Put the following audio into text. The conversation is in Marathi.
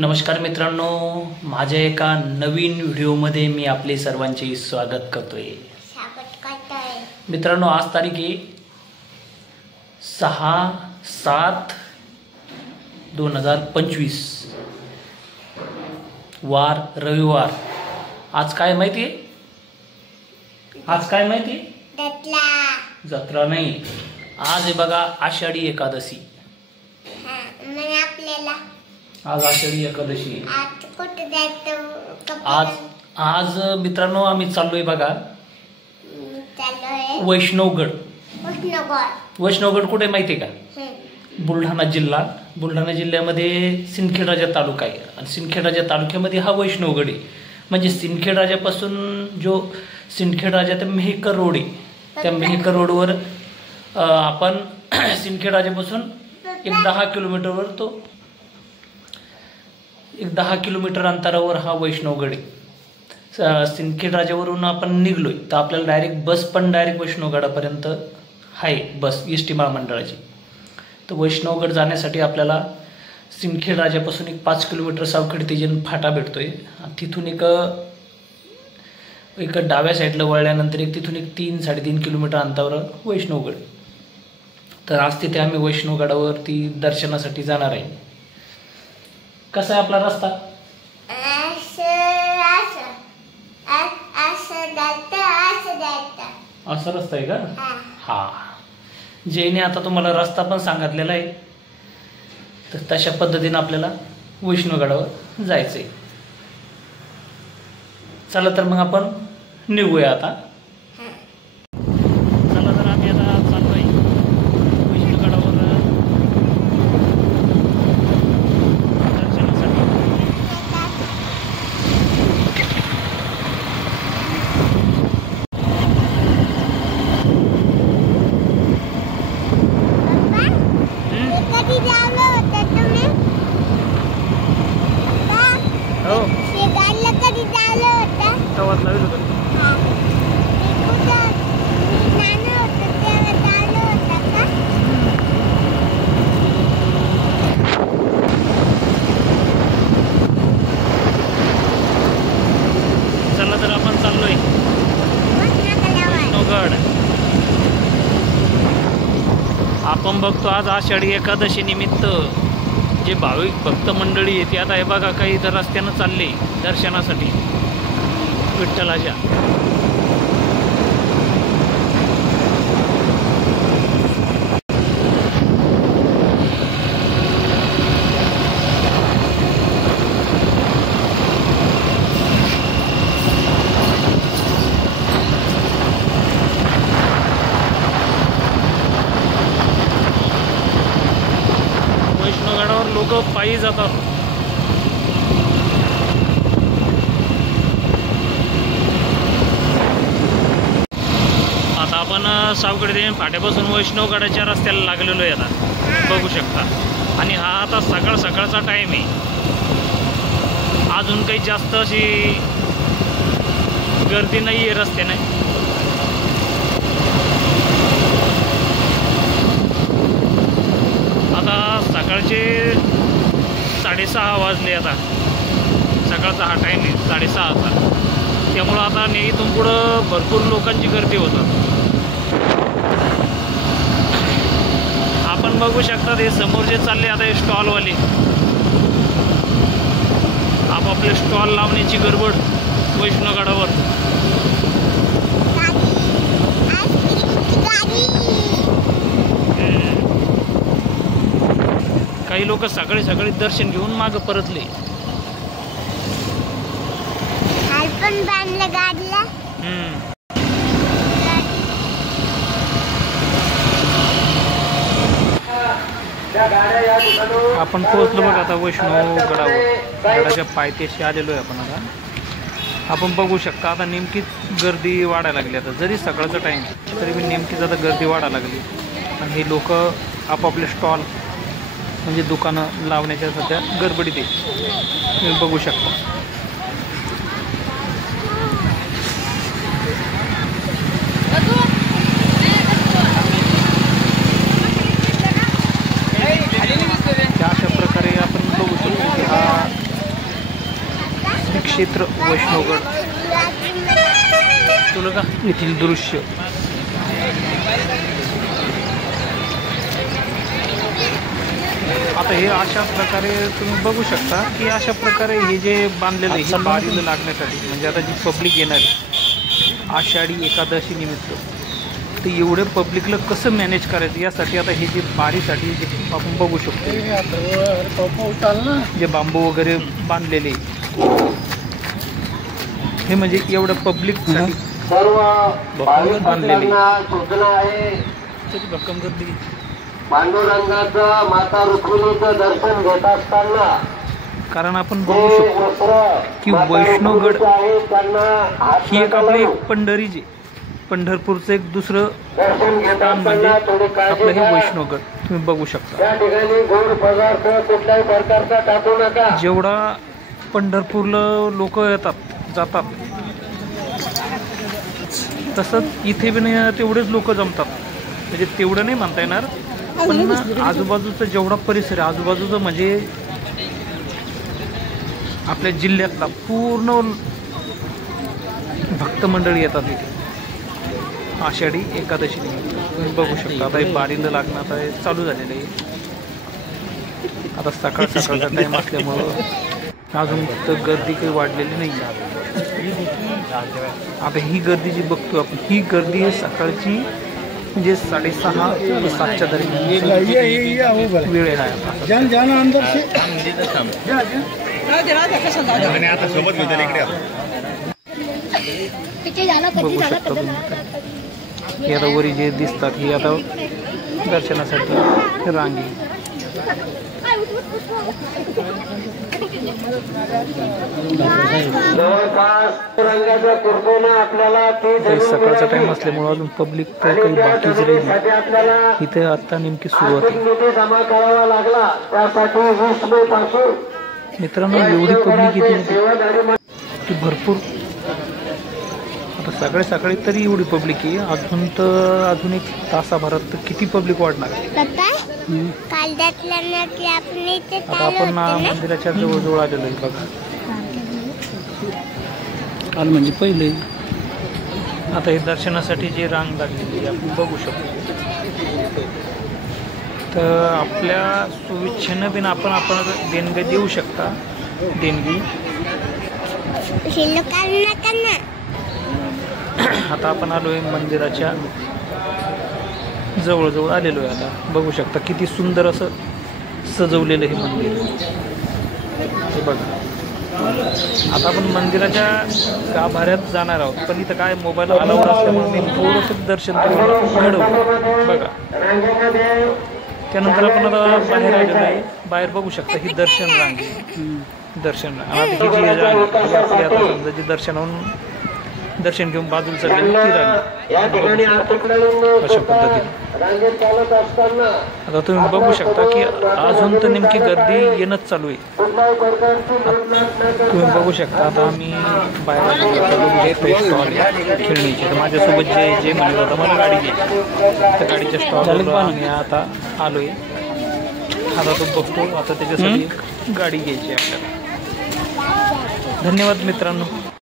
नमस्कार मित्रांनो, माझ्या एका नवीन व्हिडिओमध्ये मी आपले सर्वांचे स्वागत करतोय। मित्रांनो, आज तारीख आहे 6/7/2025, वार रविवार। आज काय माहिती आहे? जत्रा नाही, आज आहे बघा आषाढी एकादशी। आज आषाढी एकादशी। आज मित्रांनो आम्ही चाललोय बघा वैष्णवगड। वैष्णवगड कुठे माहिती आहे का? बुलढाणा जिल्ह्यामध्ये सिंदखेडराजा तालुका आहे आणि सिंदखेडराजा तालुक्यामध्ये हा वैष्णवगड आहे। म्हणजे सिंदखेडराजापासून जो सिंदखेडराजा ते मेहकर रोड आहे, त्या मेहकर रोडवर आपण सिंदखेडराजापासून एक 10 किलोमीटर अंतरावर हा वैष्णवगड आहे। सिंदखेडराजावरून आपण निघलोय तर आपल्याला डायरेक्ट बस पण डायरेक्ट वैष्णवगडापर्यंत आहे, बस एस टी महामंडळाची। तर वैष्णवगड जाण्यासाठी आपल्याला सिंदखेडराजापासून एक 5 किलोमीटर सावखेड तेजन फाटा भेटतोय। तिथून एक डाव्या साईडला वळल्यानंतर तिथून एक 3-3.5 किलोमीटर अंतरावर वैष्णवगड। तर आज तिथे आम्ही वैष्णवगडावरती दर्शनासाठी जाणार आहे। कसा आहे आपला रस्ता? असा रस्ता आहे का? हा, जयने आता तुम्हाला रस्ता पण सांगितलेला आहे, तर तशा पद्धतीने आपल्याला वैष्णवगडावर जायचंय। चला तर मग आपण निघूया आता। चला तर आम्ही आता चाललोय वैष्णवगडावर दर्शनासाठी। चला तर आपण चाललोय वैष्णवगड। आपण बघतो आज आषाढी एकादशी निमित्त जे भाविक भक्त मंडळी येते आता हे बघा काही इतर रस्त्यानं चालले दर्शनासाठी विठ्ठलाच्या। वैष्णवगडावर लोक पायी जातात। आता आपण सावखेड फाट्यापासून वैष्णवगडाच्या रस्त्याला लागलेलो आहे, आता बघू शकता। आणि हा आता सकाळचा टाइम आहे, अजून काही जास्त अशी गर्दी नाही आहे रस्त्याने। आता सकाळचे 6:30 वाजले। आता सकाळचा हा टाईम आहे 6:30चा, त्यामुळं आता इथून पुढं भरपूर लोकांची गर्दी होतात। आपण बघू शकता हे समोर जे चालले आता हे स्टॉलवाले आपापले स्टॉल लावण्याची गडबड वैष्णवगडावर। काही लोक सकाळी दर्शन घेऊन मागे परतले। आपण पोहोचलो बघा आता वैष्णवगडावर, गडाच्या पायथ्याशी आलेलो आहे आपण आता। आपण बघू शकता आता नेमकीच गर्दी वाढायला लागली। आता जरी सकाळचा टाइम तरी मी नेमकीच आता गर्दी वाढायला लागली आणि हे लोक आपापले स्टॉल म्हणजे दुकानं लावण्याच्या सध्या गडबडीत आहे, तुम्ही बघू शकता। अशा प्रकारे आपण बघू शकतो की हा क्षेत्र वैष्णवगड तुला का येथील दृश्य आता हे अशा प्रकारे तुम्ही बघू शकता की अशा प्रकारे हे जे बांधलेलं आहे हे बारीला लागण्यासाठी म्हणजे आता जी पब्लिक येणार आषाढी एकादशी निमित्त तर एवढे पब्लिकला कसं मॅनेज करायचं यासाठी आता हे जे बारीसाठी जे आपण बघू शकतो जे बांबू वगैरे बांधलेले हे म्हणजे एवढं पब्लिकसाठी बांधलेले भक्कम गर्दी पांडुरंगाचं माता रुक्मिणीचं दर्शन घेत असताना कारण आपण बघू शकतो की वैष्णवगड ही एक आपली एक पंढरीची पंढरपूरचं एक दुसरं स्थान म्हणजे आपलं हे वैष्णवगड तुम्ही बघू शकता जेवढा पंढरपूरला लोक येतात जातात तसंच इथे पण तेवढेच लोक जमतात म्हणजे तेवढं नाही म्हणता येणार पण आजूबाजूचा जेवढा परिसर आहे आजूबाजूचं म्हणजे आपल्या जिल्ह्यातला पूर्ण भक्त मंडळी येतात इथे आषाढी एकादशी तुम्ही बघू शकता आता हे बारीला लागणं आता हे चालू झालेलं आहे आता सकाळ सकाळचा टाईम असल्यामुळं अजून तर गर्दी काही वाढलेली नाही आता ही गर्दी जी बघतो आपण ही गर्दी आहे सकाळची म्हणजे 6:30 ते 7च्या दरम्यान वेळ आहे बघू शकता तुम्ही हे आता वरी जे दिसतात ही आता दर्शनासाठी रांगी सकाळचा टाइम असल्यामुळे अजून पब्लिक तर काही बाकीच राहिली इथे आता नेमकी सुरुवात आहे मित्रांनो एवढी पब्लिक येते की भरपूर आता सकाळी सकाळी तरी एवढी पब्लिक आहे अजून एक तासाभरात तर किती पब्लिक वाढणार आता आपण मंदिराच्या जवळजवळ आलेलो आहे बघा काल म्हणजे पहिले आता हे दर्शनासाठी जे रांग लागलेली आपण बघू शकतो तर आपल्या सुविच्छेनं बिन आपण देणगी देऊ शकता देणगी आता आपण आलो आहे मंदिराच्या जवळजवळ आलेलो आहे आता बघू शकता किती सुंदर असं सजवलेलं हे मंदिर हे बघा आता आपण मंदिराच्या गाभाऱ्यात जाणार आहोत पण इथं काय मोबाईल अलाउड असल्यामुळे मी थोडंसं दर्शन घडवलं बघा त्यानंतर आपण आता बाहेर आलेलो आहे बाहेर बघू शकता ही दर्शन रांग दर्शन आता ही जी रांग आपली आता समजा जी दर्शन घेऊन बाजूला चाललेली ती रांग अशा पद्धतीने आता तुम्ही बघू शकता की अजून तर नेमकी गर्दी येणंच चालू आहे तुम्ही बघू शकता आता आम्ही बाहेर खेळणीचे तर माझ्यासोबत जे म्हणत होता मला गाडी घ्यायची तर गाडीच्या स्टॉल आम्ही आता आलो आहे आता तो बघतो आता त्याच्यासाठी गाडी घ्यायची आपल्याला धन्यवाद मित्रांनो.